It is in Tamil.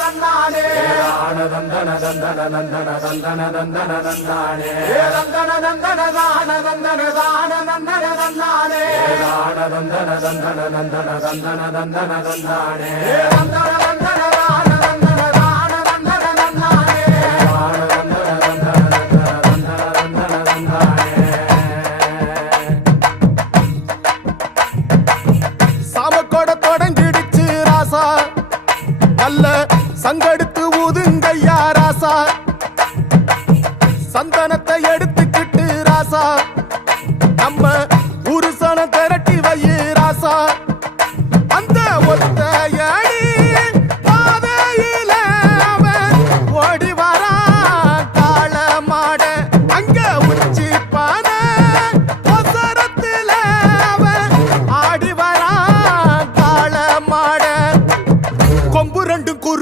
தன்னானே தந்தன தந்தன தந்தன தந்தன தந்தன தந்தானே தந்தன தந்தன தான தந்தன தான தந்தன தான தந்தன தந்தன தந்தன தந்தன தந்தன தந்தானே ஏ தந்தன தந்தன தான தந்தன தான தந்தன தன்னானே தான தந்தன தந்தன தந்தன தந்தன தந்தன தந்தானே சாமக்கோட தொடங்கிடுச்சு ராசா நல்ல சங்கெடுத்து ஊதுங்கய்யா ராசா சந்தனத்தை எடுத்துக்கிட்டு ராசா. நம்ம ஊரு சனம்